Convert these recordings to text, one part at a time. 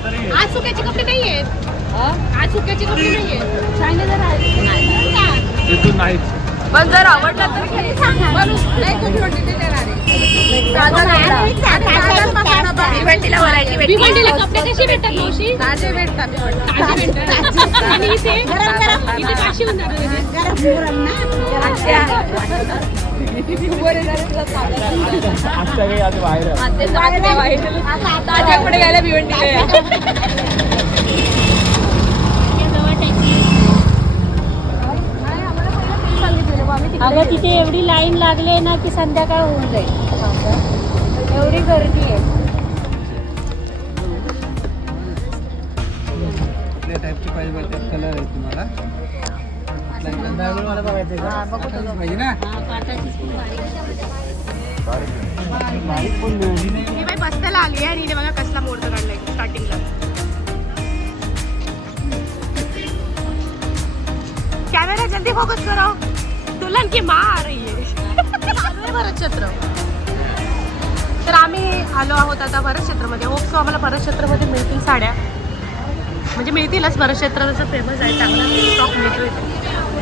आज सुक्याचे कपडे नाहीये. आज सुक्याचे कपडे नाहीये. इथून नाही. पण जर आवडला तर घरी सांगा. भिवंडीला व्हरायटी भेटते. भिवंडीला कपडे कसे भेटतात मावशी? ताजे भेटतात. आणि इथे इथे काशी होणार ताज्याकडे गेल्या भिवंडीला. अगं तिथे एवढी लाईन लागली ना की संध्याकाळ होऊन जाईल. एवढी गर्दी आहे. कुठल्या टाईपचे पाहिजे कलर आहे तुम्हाला? पाहिजे ना? मी बाई बस्त्याला आली आहे आणि इथे बघा कसला मोर्चा काढलाय स्टार्टिंगला. कॅमेरा जल्दी फोकस करो. दुल्हन की माँ आ रही है. भरत क्षेत्र. तर आम्ही आलो आहोत आता भरत क्षेत्रामध्ये. होप सो आम्हाला भरत क्षेत्रामध्ये मिळतील साड्या. म्हणजे मिळतीलच. भरत क्षेत्र जसं फेमस आहे, चांगला स्टॉक मिळतोय.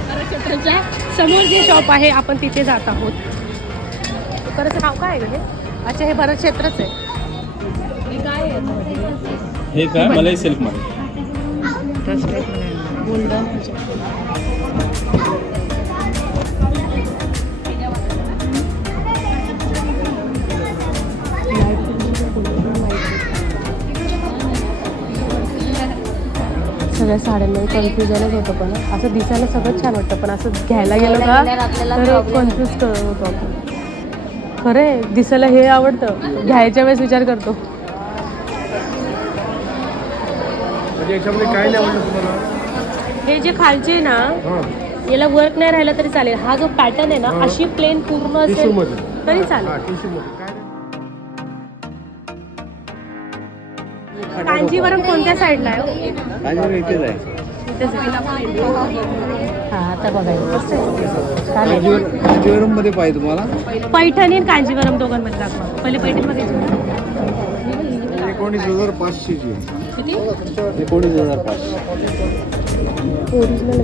भरत क्षेत्राच्या समोर जे शॉप आहे आपण तिथे जात आहोत. दुकानाचं नाव काय आहे हे? अच्छा, हे भरत क्षेत्रच आहे. हे काय आहे? हे काय मला सिल्क मध्ये सगळ्या साड्यांमध्ये कन्फ्युजनच होतं. पण असं दिसायला सगळं छान वाटतं, पण असं घ्यायला गेलं का तर कन्फ्यूज होतो आपण. खरं आहे, दिसायला हे आवडतं, घ्यायच्या वेळेस विचार करतो. याच्यामध्ये काय नाही आवडलं तुम्हाला? हे जे खालचे ना, याला वर्क नाही राहिलं तरी चालेल. हा जो पॅटर्न आहे ना, अशी प्लेन पूर्ण असेल तरी चालेल. कांजीवरम कोणत्या साईडला आहे? इथेच आहे. हा, आता बघायचं कांजीवरम मध्ये पाहिजे तुम्हाला? पैठणी आणि कांजीवरम दोघांमध्ये दाखवा. पहिले पैठणी बघायची. 19,500 ची. किती? 19,500. ओरिजिनल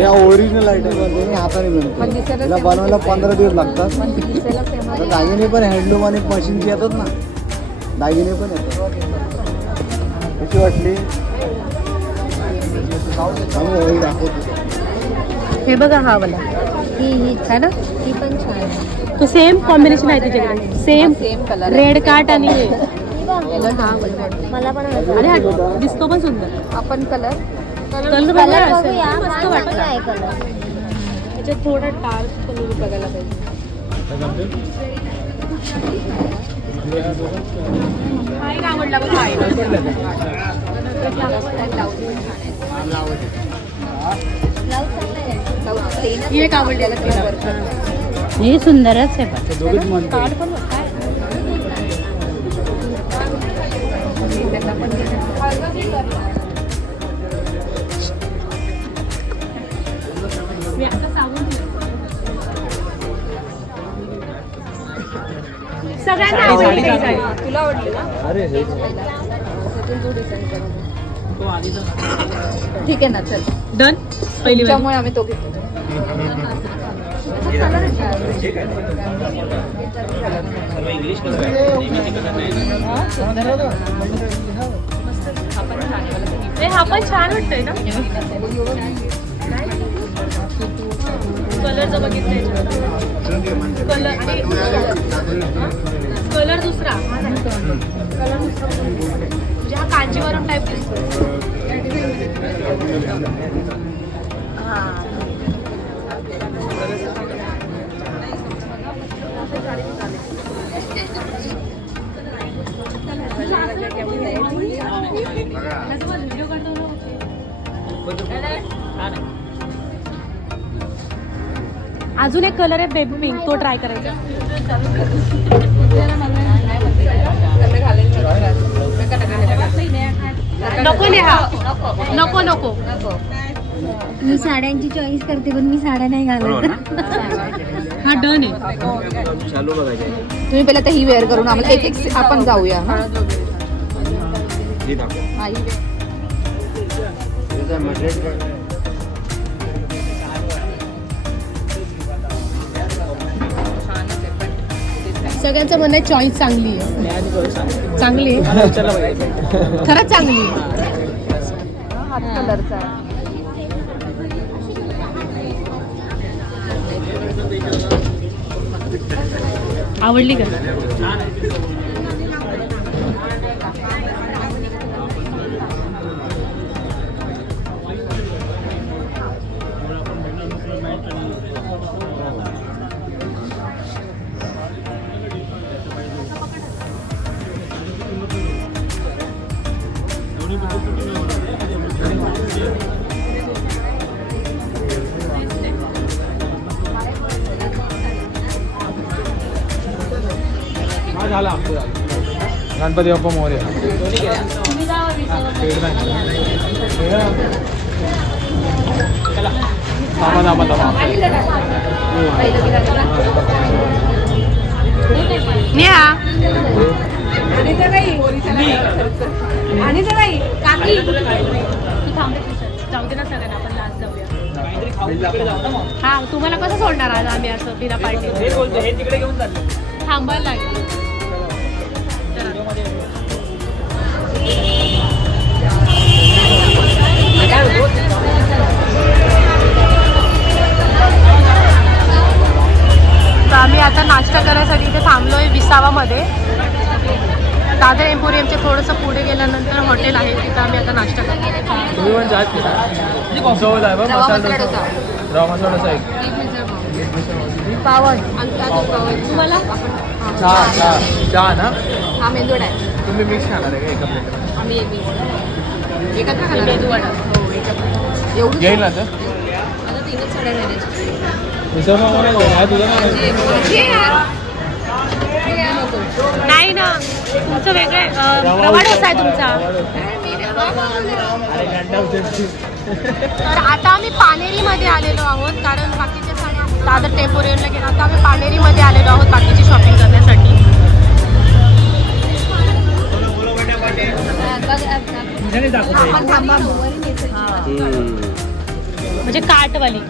या ओरिजिनल आयटम हाताने बनतो. त्याला बनवायला 15 दिवस लागतात. दागिने पण हँडलूम आणि मशीनची येतात ना, दागिने पण येतात. कशी वाटली? हे बघा, हा वाला ही है ना, ही पण छान आहे. तो सेम कॉम्बिनेशन आहे तुझ्याकडे. सेम कलर रेड काट आणि हे. मला पण अरे हा दिसतो पण सुंदर. आपण कलर कलर बघा, मस्त वाटतं. याच्यात थोडा डार्क कलर बघायला पाहिजे. हा एक आवडला बघा. ही एक आवडलेला. हे सुंदरच आहे. कार्ड पण काय मी आता सांगून सगळ्यांना आवडली. तुला आवडली ना? अरे ठीक आहे ना, चल डन. पहिली त्यामुळे आम्ही तो घेतो. हा पण छान वाटतंय ना. कलरचं बघितलंय. कलर दुसरा. कलर दुसरा म्हणजे हा कांजीवरम टाईप दिसतो. अजून एक कलर आहे बेबी पिंक, तो ट्राय करायचा. नको नेहा, नको नको. मी साड्यांची चॉईस करते पण मी साड्या नाही घालत. हा डन आहे. तुम्ही पहिला ही वेअर करून आम्हाला एक एक आपण जाऊया. ही दाखव. आई त्याचं मटेरियल काय? सगळ्यांचं म्हणणं आहे चॉईस चांगली आहे. चांगली आहे खरंच चांगली आहे. हात कलरचा आहे. आवडली का? गणपती बाप्पा मोरया. आणि काकी तू थांबे जाऊ दे ना सगळ्यांना आपण लास्ट जाऊया. हा तुम्हाला कसं सोडणार आज आम्ही असं बिना पार्टी थांबायला लागेल. तर आम्ही आता नाश्ता करण्यासाठी इथे थांबलोय विसावामध्ये. दादर एम्पोरियमच्या थोडंसं पुढे गेल्यानंतर हॉटेल आहे, तिथं आम्ही आता नाश्ता करतो. तुम्ही पण चहा पिता? सोबत आहे बघ मसाला डोसा. रवा मसाला डोसा एक. पावन तुम्हाला चहा ना? हा मेंदूवडा आहे. तुम्ही मिक्स खाणार आहे का एका प्लेट? आम्ही एकत्र खाणार. मेंदूवडा हो एकत्र. एवढं घेईल ना तर आता 3च साड्या राहिल्या. मिसळ पाव नाही तुझं नाही ना, तुमचं वेगळं रवा डोसा आहे तुमचा. तर आता आम्ही पानेरीमध्ये आलेलो आहोत, कारण बाकीच्या साड्या दादर टेम्पोरियमला गेलो. आता आम्ही पानेरीमध्ये आलेलो आहोत बाकीची शॉपिंग करण्यासाठी. म्हणजे काटवाली.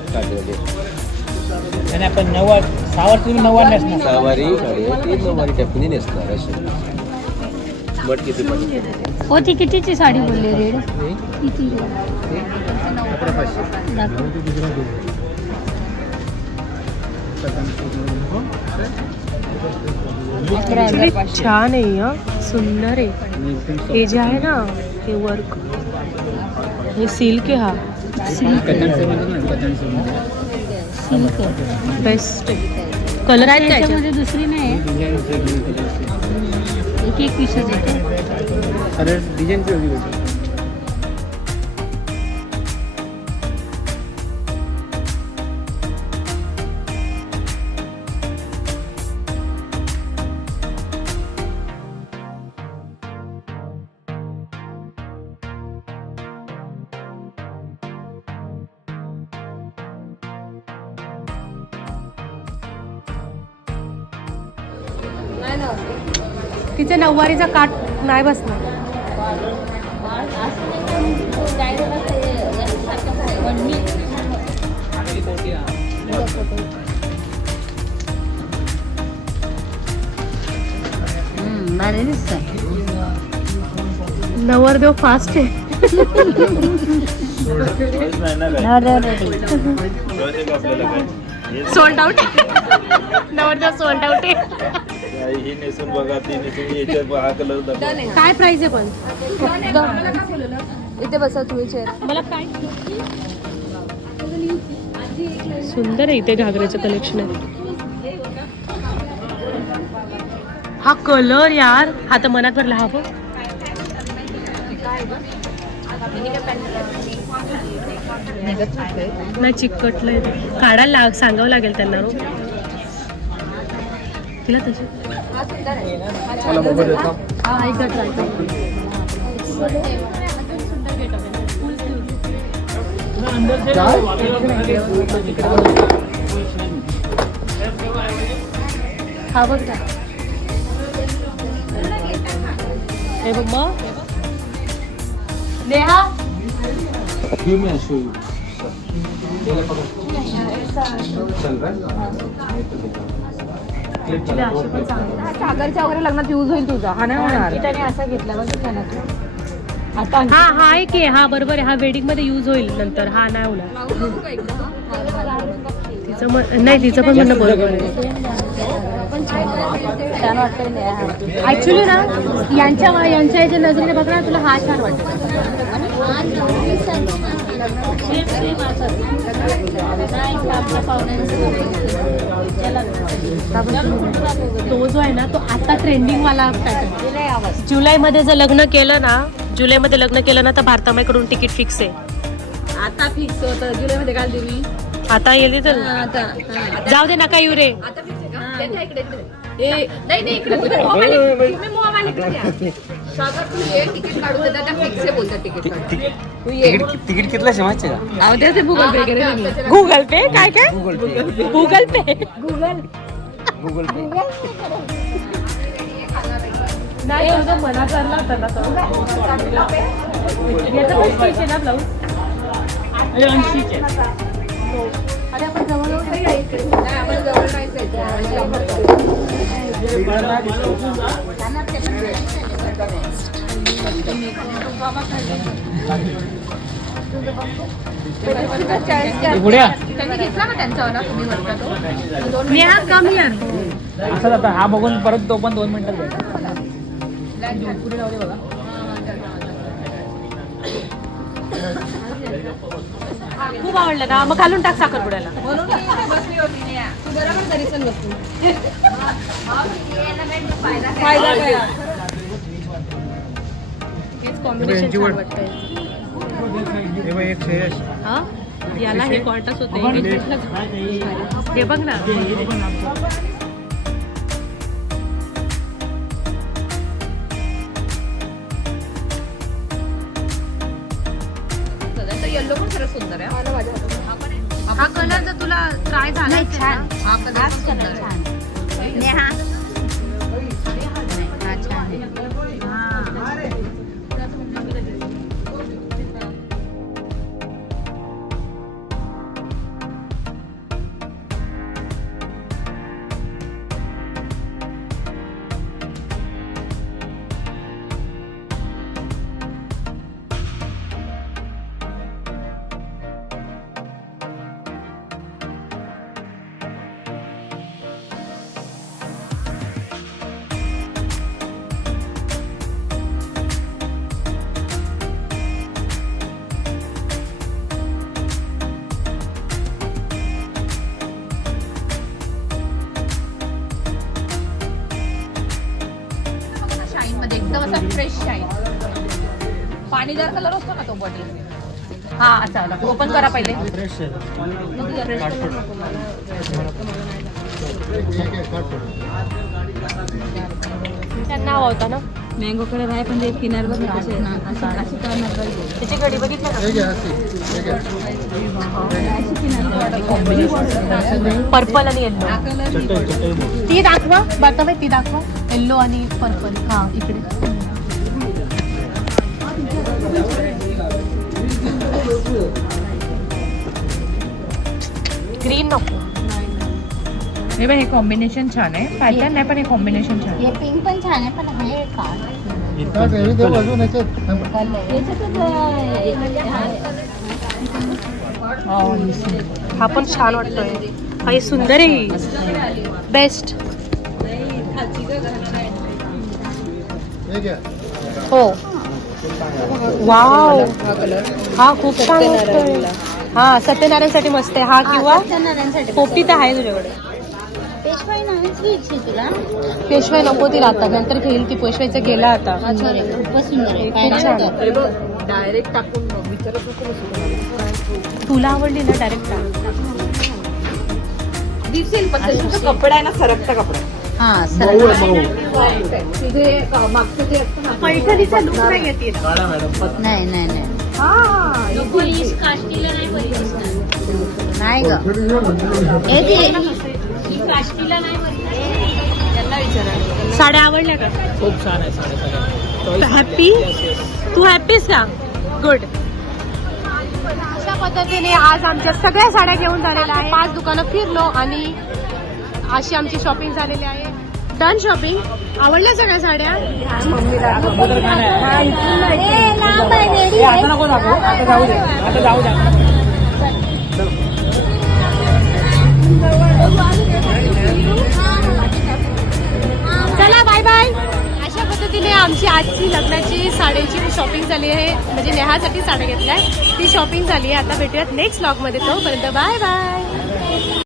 आणि आपण 6 वर्ष तुम्ही 9 नेसणार. 6 वारी साडी आहे, 3 नऊवारी टॅपनी नेसणार अशी. बट किती पण हो ती कितीची साडी बोलली रेड किती? छान आहे हा, सुंदर आहे. हे जे आहे ना हे वर्क, हे सिल्क आहे. हा बेस्ट आहे. कलर आहेत का त्याच्यामध्ये दुसरी नाही एक पीसच येते. डिझाईन तिचे नऊवारीचा काट नाही बसणार. नवरदेव फास्ट आहे. Sold out. नवरदेव सोल्ड आउट आहे. ही नेसून बघा, ती नेसून याच्यात हा कलर दाखवा. काय प्राइस आहे पण? इथे बसा तुम्ही चेअर. मला काय सुंदर आहे इथे घागऱ्याचं कलेक्शन आहे. हा कलर यार, हा तर मनात भरला. हा बघ नाही चिकटलंय. काढायला सांगावं लागेल त्यांना. तिला तशी हा बघ का हे बघ मग नेहा तुला अशी पण चांगली. सागरच्या वगैरे लग्नात यूज होईल तुझा. हा नाही होणार. त्याने असा घेतला बघितला ना तू. आता हा हा आहे की हा बरोबर आहे. हा वेडिंग मध्ये यूज होईल नंतर. हा नाही होणार. तिचं नाही तिचं पण म्हणणं बरोबर आहे. ऍक्च्युली ना यांच्या याच्या नजरेने बघ ना तुला हा छान वाटतो. तो जो आहे ना तो आता ट्रेंडिंग वाला पॅटर्न. जुलैमध्ये जर लग्न केलं ना तर भारतामाईकडून तिकीट फिक्स आहे. आता फिक्स होतं जुलैमध्ये घाल तुम्ही. आता येते तर जाऊ दे नका येऊ रे. तिकीट काढून देतात त्या फिक्स बोलतात तिकीट. तिकीट कितला शेवायचे का? गुगल पे केले. गुगल पे काय काय गुगल पे गुगल पे गुगल पे नाही तुझं मनात चालला होता ना तो. याचं पण स्टिच आहे ना ब्लाऊज. अरे आपण जवळ त्यांनी घेतला ना त्यांचा तुम्ही वरचा तो. नेहा कम यार. असं आता हा बघून परत तो पण 2 मिनिटात जाईल. खूप आवडलं ना मग घालून टाक साखरपुड्याला. म्हणून बसली होती ना. तू बरोबर तरी पण बसली. फायदा काय? हेच कॉम्बिनेशन छान वाटतंय. हा याला हे कॉन्ट्रास्ट होते. हे बघ ना. येल्लो पण खरंच सुंदर आहे. हा कलर जर तुला ट्राय झाला छान. हा कलर सुंदर आहे. नेहा शाईन मध्ये एकदम असा फ्रेश शाईन. पाणीदार कलर असतो ना तो बॉटल. हा असा ओपन करा पहिले. त्यांना हवा होता ना. मँगो कलर आहे पण ते किनार बघ त्याची घडी बघितलं का. पर्पल आणि येल्लो. ती दाखवा बाताबाई ती दाखवा. येल्लो आणि पर्पल. हा इकडे ग्रीन नको. हे कॉम्बिनेशन छान आहे. पॅटर्न नाही पण हे कॉम्बिनेशन छान हे पिंक पण छान आहे पण हे हा पण छान वाटतोय. हा हे सुंदर आहे. बेस्ट. हो वाव हा खूप छान वाटतोय. हा सत्यनारायणसाठी मस्त आहे. हा किंवा पोपटी तर आहे तुझ्याकडे. पेशवाई नवीन घ्यायची तुला. पेशवाई नको ती राहतात नंतर घेईल ती. पेशवाईचा गेला आता. खूपच सुंदर आहे. खूप छान. डायरेक्ट टाकून विचारत नको तुला आवडली ना डायरेक्ट टाक. दिसेल पण कपडा आहे ना सरकता कपडा. हा तिथे मागचं ते असतं ना पैठणीचा लुक नाही येते. नाही नाही नाही नाही ग. साड्या आवडल्या का. खूप छान आहे साडे. हॅपी. तू हॅपीस का. गुड. अशा पद्धतीने आज आमच्या सगळ्या साड्या घेऊन झालेल्या आहे. 5 दुकानं फिरलो आणि अशी आमची शॉपिंग झालेली आहे. Done shopping. आवडल्या सगळ्या साड्या. आता नको दाखवू, आता जाऊ दे, आता जाऊ दे. चला बाय बाय. अशा पद्धतीने आमची आजची लग्नाची साड्यांची शॉपिंग झाली आहे. म्हणजे नेहासाठी साड्या घेतल्या ती शॉपिंग झाली आहे. आता भेटूयात नेक्स्ट व्लॉग मध्ये. तोपर्यंत बाय बाय.